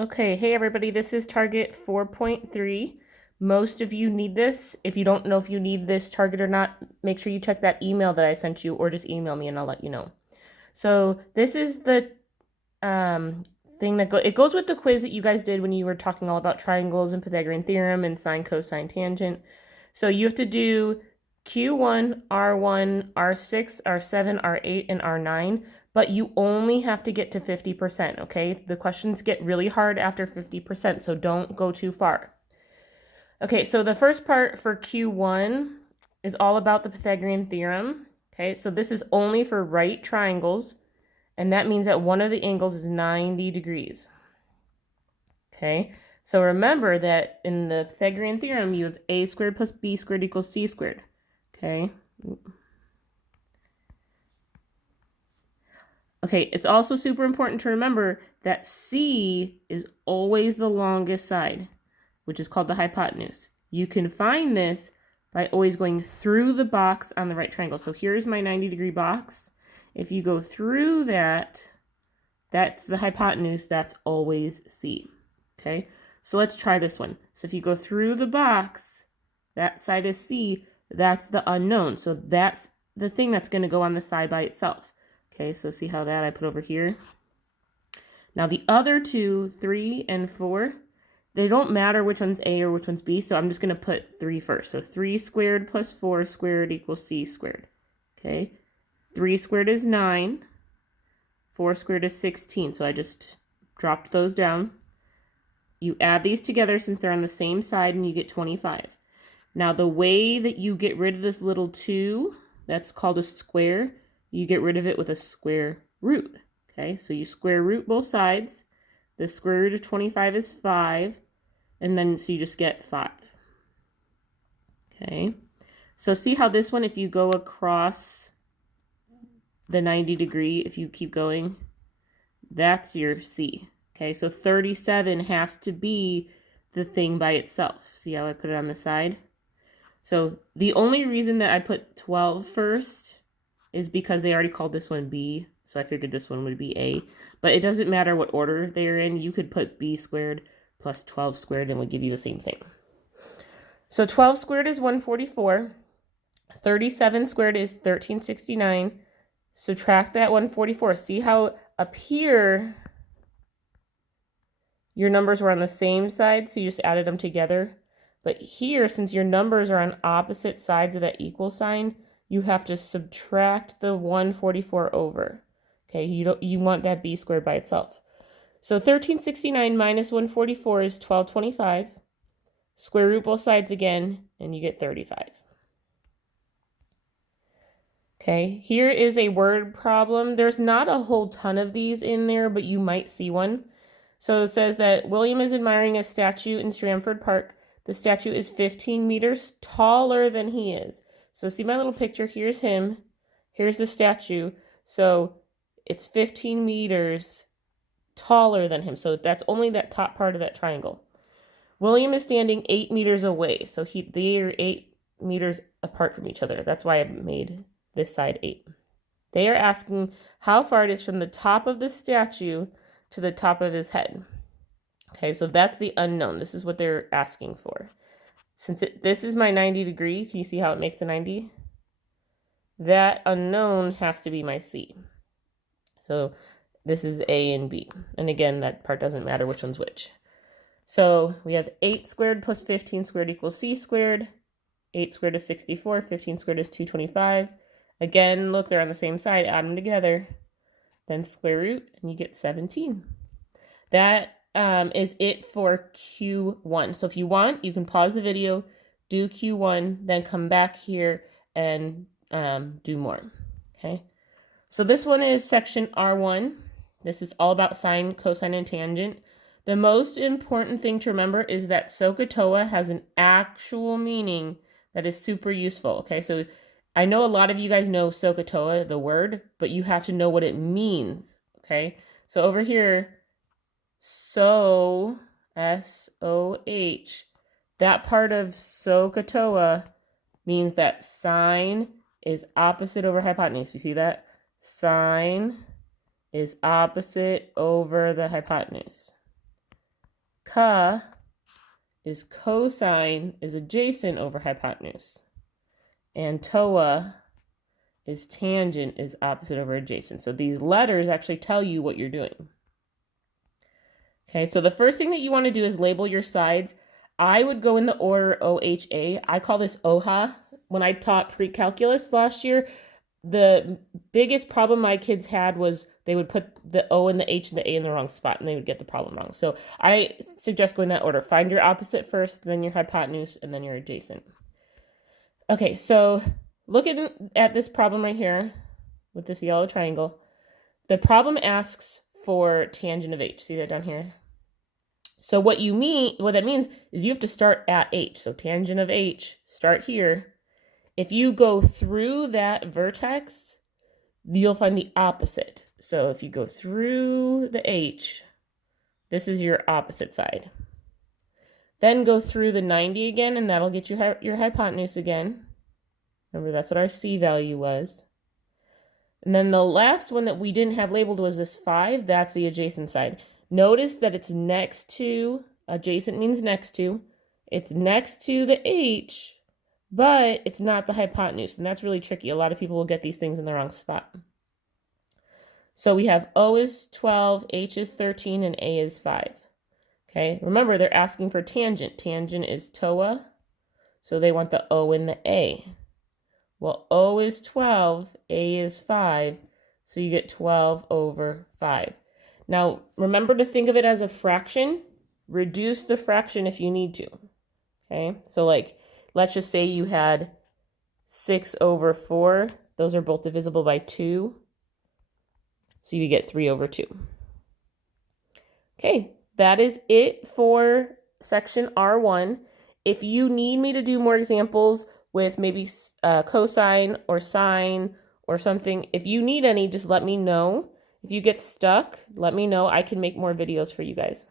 Okay, hey everybody, this is target 4.3. Most of you need this. If you don't know if you need this target or not, make sure you check that email that I sent you or just email me and I'll let you know. So this is the thing that it goes with the quiz that you guys did when you were talking all about triangles and Pythagorean theorem and sine, cosine, tangent. So you have to do Q1, R1, R6, R7, R8, and R9, but you only have to get to 50%, okay? The questions get really hard after 50%, so don't go too far. Okay, so the first part for Q1 is all about the Pythagorean theorem, okay? So this is only for right triangles, and that means that one of the angles is 90 degrees, okay? So remember that in the Pythagorean theorem, you have a squared plus b squared equals c squared, okay? Okay, it's also super important to remember that C is always the longest side, which is called the hypotenuse. You can find this by always going through the box on the right triangle. So here's my 90-degree box. If you go through that, that's the hypotenuse, that's always C, okay? So let's try this one. So if you go through the box, that side is C, that's the unknown. So that's the thing that's gonna go on the side by itself. Okay, so see how that I put over here. Now the other two, 3 and 4, they don't matter which one's A or which one's B, so I'm just going to put 3 first. So 3 squared plus 4 squared equals C squared. Okay, 3 squared is 9, 4 squared is 16, so I just dropped those down. You add these together since they're on the same side and you get 25. Now the way that you get rid of this little 2, that's called a square, you get rid of it with a square root. Okay, so you square root both sides. The square root of 25 is 5, and then so you just get 5. Okay, so see how this one, if you go across the 90 degree, if you keep going, that's your C. Okay, so 37 has to be the thing by itself. See how I put it on the side? So the only reason that I put 12 first is because they already called this one B, so I figured this one would be A. But it doesn't matter what order they're in. You could put B squared plus 12 squared and it would give you the same thing. So 12 squared is 144. 37 squared is 1369. Subtract that 144. See how up here your numbers were on the same side, so you just added them together. But here, since your numbers are on opposite sides of that equal sign, you have to subtract the 144 over. Okay, you want that b squared by itself. So 1369 minus 144 is 1225. Square root both sides again, and you get 35. Okay, here is a word problem. There's not a whole ton of these in there, but you might see one. So it says that William is admiring a statue in Stramford Park. The statue is 15 meters taller than he is. So see my little picture, here's him, here's the statue. So it's 15 meters taller than him. So that's only that top part of that triangle. William is standing 8 meters away. So they are 8 meters apart from each other. That's why I made this side 8. They are asking how far it is from the top of the statue to the top of his head. Okay, so that's the unknown. This is what they're asking for. Since this is my 90 degree, can you see how it makes a 90? That unknown has to be my C. So this is A and B. And again, that part doesn't matter which one's which. So we have 8 squared plus 15 squared equals C squared. 8 squared is 64. 15 squared is 225. Again, look, they're on the same side. Add them together. Then square root, and you get 17. That is it for Q1. So if you want, you can pause the video, do Q1, then come back here and do more. Okay. So this one is section R1. This is all about sine, cosine, and tangent. The most important thing to remember is that SOHCAHTOA has an actual meaning that is super useful. Okay, so I know a lot of you guys know SOHCAHTOA, the word, but you have to know what it means. Okay, so over here, SOH, S-O-H, that part of SOHCAHTOA means that sine is opposite over hypotenuse. You see that? Sine is opposite over the hypotenuse. ka is cosine is adjacent over hypotenuse. And toa is tangent is opposite over adjacent. So these letters actually tell you what you're doing. Okay, so the first thing that you want to do is label your sides. I would go in the order OHA. I call this OHA. When I taught pre-calculus last year, the biggest problem my kids had was they would put the O and the H and the A in the wrong spot and they would get the problem wrong. So I suggest going that order. Find your opposite first, then your hypotenuse, and then your adjacent. Okay, so looking at this problem right here with this yellow triangle, the problem asks for tangent of H. See that down here? So what that means is you have to start at H. So tangent of H, start here. If you go through that vertex, you'll find the opposite. So if you go through the H, this is your opposite side. Then go through the 90 again, and that'll get you your hypotenuse again. Remember, that's what our C value was. And then the last one that we didn't have labeled was this 5. That's the adjacent side. Notice that it's next to, adjacent means next to. It's next to the H, but it's not the hypotenuse. And that's really tricky. A lot of people will get these things in the wrong spot. So we have O is 12, H is 13, and A is 5. Okay, remember they're asking for tangent. Tangent is TOA, so they want the O and the A. Well, O is 12, A is 5, so you get 12 over 5. Now, remember to think of it as a fraction. Reduce the fraction if you need to. Okay, so like, let's just say you had 6 over 4. Those are both divisible by 2. So you get 3 over 2. Okay, that is it for section R1. If you need me to do more examples with maybe cosine or sine or something, if you need any, just let me know. If you get stuck, let me know. I can make more videos for you guys.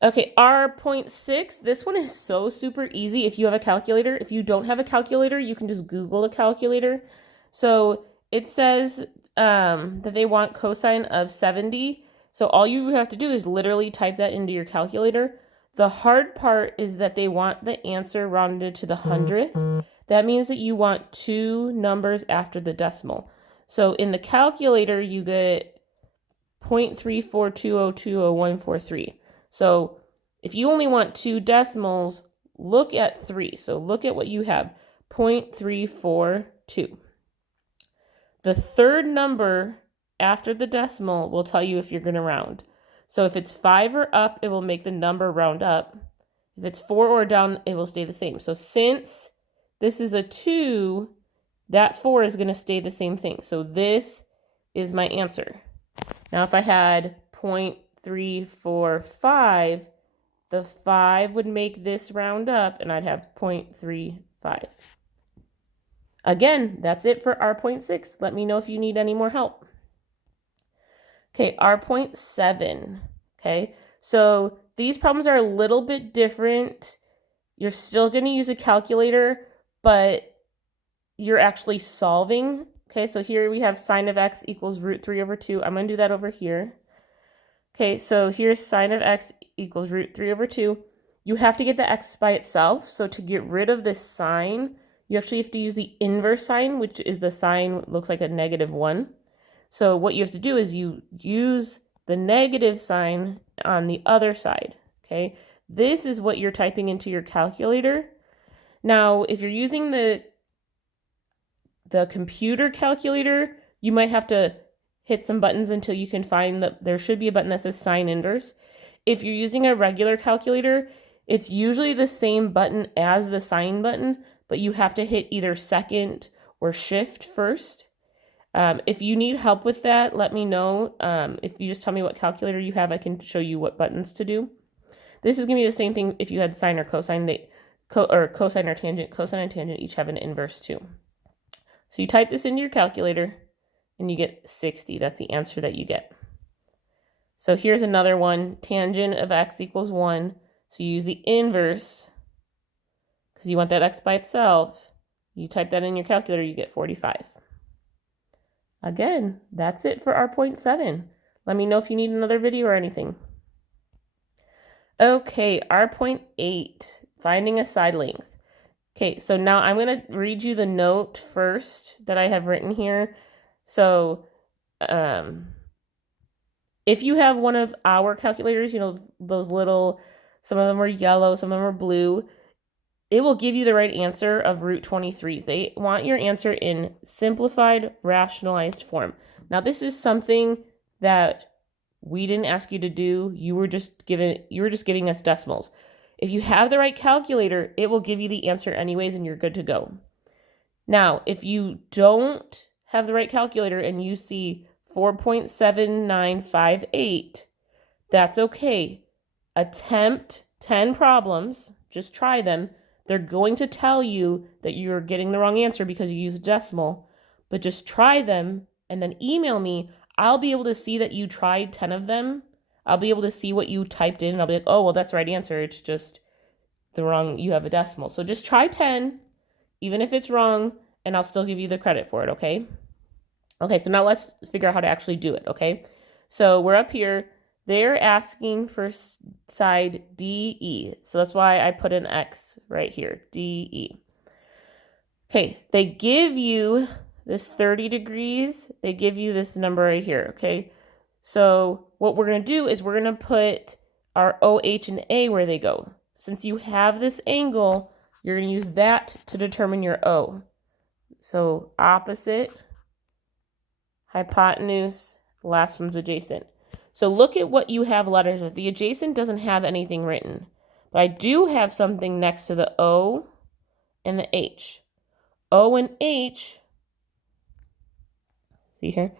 Okay, R.6, this one is so super easy if you have a calculator. If you don't have a calculator, you can just Google a calculator. So it says that they want cosine of 70. So all you have to do is literally type that into your calculator. The hard part is that they want the answer rounded to the 100th. That means that you want 2 numbers after the decimal. So in the calculator, you get 0.342020143. So if you only want 2 decimals, look at 3. So look at what you have, 0.342. The third number after the decimal will tell you if you're going to round. So if it's 5 or up, it will make the number round up. If it's 4 or down, it will stay the same. So since this is a 2, that 4 is going to stay the same thing. So this is my answer. Now if I had 0.345, the 5 would make this round up, and I'd have 0.35. Again, that's it for R.6. Let me know if you need any more help. Okay, R.7. Okay, so these problems are a little bit different. You're still going to use a calculator, but you're actually solving. Okay, so here we have sine of x equals root 3 over 2. I'm going to do that over here. Okay, so here's sine of x equals root 3 over 2. You have to get the x by itself. So to get rid of this sign, you actually have to use the inverse sign, which is the sign looks like a -1. So what you have to do is you use the negative sign on the other side. Okay, this is what you're typing into your calculator. Now, if you're using the computer calculator, you might have to hit some buttons until you can find that there should be a button that says sine inverse. If you're using a regular calculator, it's usually the same button as the sine button, but you have to hit either second or shift first. If you need help with that, let me know. If you just tell me what calculator you have, I can show you what buttons to do. This is going to be the same thing if you had sine or cosine, or cosine or tangent. Cosine and tangent each have an inverse too. So you type this into your calculator and you get 60. That's the answer that you get. So here's another one. Tangent of x equals 1. So you use the inverse because you want that x by itself. You type that in your calculator, you get 45. Again, that's it for R.7. Let me know if you need another video or anything. Okay, R.8, finding a side length. Okay, so now I'm going to read you the note first that I have written here. So, if you have one of our calculators, those little, some of them are yellow, some of them are blue, it will give you the right answer of root 23. They want your answer in simplified, rationalized form. Now, this is something that we didn't ask you to do. You were just giving us decimals. If you have the right calculator, it will give you the answer anyways, and you're good to go. Now, if you don't have the right calculator and you see 4.7958, that's okay. Attempt 10 problems, just try them. They're going to tell you that you're getting the wrong answer because you used a decimal, but just try them and then email me. I'll be able to see that you tried 10 of them. I'll be able to see what you typed in, and I'll be like, oh, well, that's the right answer. It's just you have a decimal. So just try 10, even if it's wrong, and I'll still give you the credit for it, okay? Okay, so now let's figure out how to actually do it, okay? So we're up here. They're asking for side DE. So that's why I put an X right here, DE. Okay, they give you this 30 degrees. They give you this number right here, okay? So what we're going to do is we're going to put our OH and A where they go. Since you have this angle, you're going to use that to determine your O. So opposite, hypotenuse, last one's adjacent. So look at what you have letters with. The adjacent doesn't have anything written, but I do have something next to the O and the H. O and H, see here?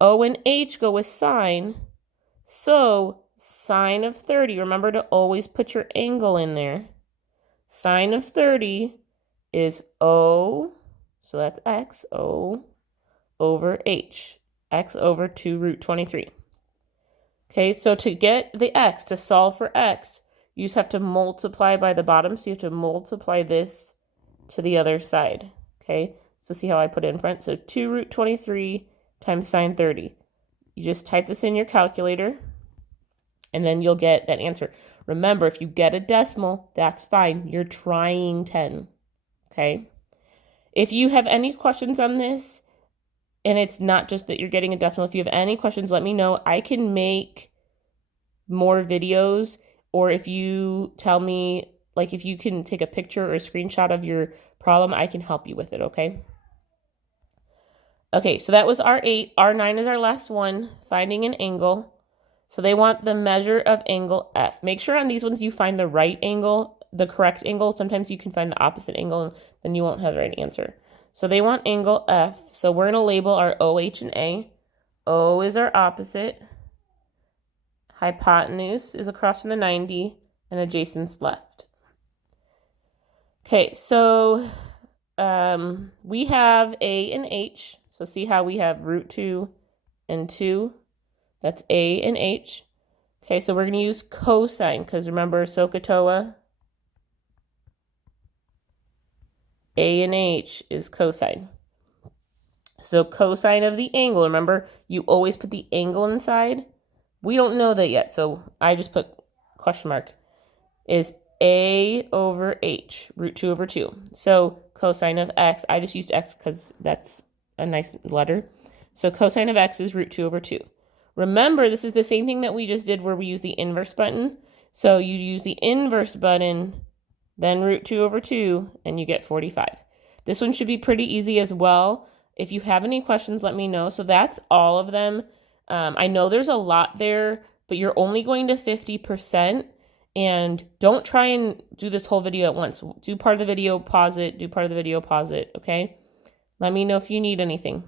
O and H go with sine, so sine of 30, remember to always put your angle in there. Sine of 30 is O, so that's X, O over H, X over 2 root 23. Okay, so to get the X, to solve for X, you just have to multiply by the bottom, so you have to multiply this to the other side, okay? So see how I put it in front? So 2 root 23 times sine 30. You just type this in your calculator, and then you'll get that answer. Remember, if you get a decimal, that's fine. You're trying 10, okay? If you have any questions on this, and it's not just that you're getting a decimal, if you have any questions, let me know. I can make more videos, or if you tell me, like if you can take a picture or a screenshot of your problem, I can help you with it, okay? Okay, so that was R8. R9 is our last one, finding an angle. So they want the measure of angle F. Make sure on these ones you find the right angle, the correct angle. Sometimes you can find the opposite angle, and then you won't have the right answer. So they want angle F. So we're going to label our OH and A. O is our opposite. Hypotenuse is across from the 90, and adjacent's left. Okay, so we have A and H. So see how we have root 2 and 2. That's A and H. Okay, so we're going to use cosine, because remember SOHCAHTOA, A and H is cosine. So cosine of the angle, remember, you always put the angle inside. We don't know that yet, so I just put question mark, is A over H, root 2 over 2. So cosine of X, I just used X because that's a nice letter. So cosine of X is root 2 over 2. Remember, this is the same thing that we just did where we use the inverse button. So you use the inverse button, then root 2 over 2, and you get 45. This one should be pretty easy as well. If you have any questions, let me know. So that's all of them. I know there's a lot there, but you're only going to 50%. And don't try and do this whole video at once. Do part of the video, pause it, do part of the video, pause it, okay? Let me know if you need anything.